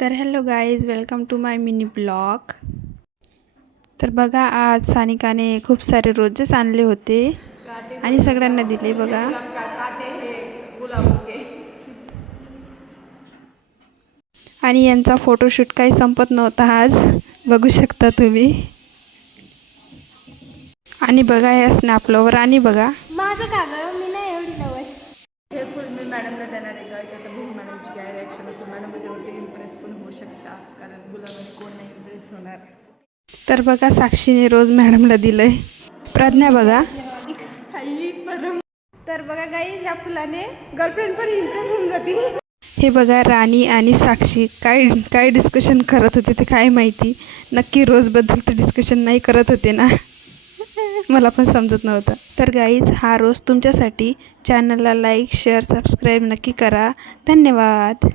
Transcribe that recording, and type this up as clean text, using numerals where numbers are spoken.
तर hello guys, welcome to my mini blog. तर बघा, आज सानिकाने खूप सारे रोजेस आणले होते आणि सगळ्यांना दिले बघा. आणि यांचा फोटोशूट काही संपत नव्हता आज, बघू शकता तुम्ही. आणि बघा या स्नॅप लवर. आणि बघा माझं का गं, मी नाही एवढी लवकर. हे फुल मी मॅडमला देणार आहे गायचं. तर बघू मॅडमची काय रिॲक्शन असेल. मॅडम माझ्यावरती इम्प्रेस पण होऊ शकता, कारण गुलाबाने कोण नाही इम्प्रेस होणार. तर बघा, साक्षीने रोज मॅडमला दिलंय. प्रज्ञा बघा. तर बघा गाईज, ह्या फुलाने गर्लफ्रेंड पण इम्प्रेस होऊन जाते. हे बघा, राणी आणि साक्षी काय काय डिस्कशन करत होते ते काय माहिती. नक्की रोजबद्दल तर डिस्कशन नाही करत होते ना. मला पण समजत नव्हतं. तर गाईज, हा रोज तुमच्यासाठी. चॅनलला लाईक, शेअर, सबस्क्राईब नक्की करा. धन्यवाद.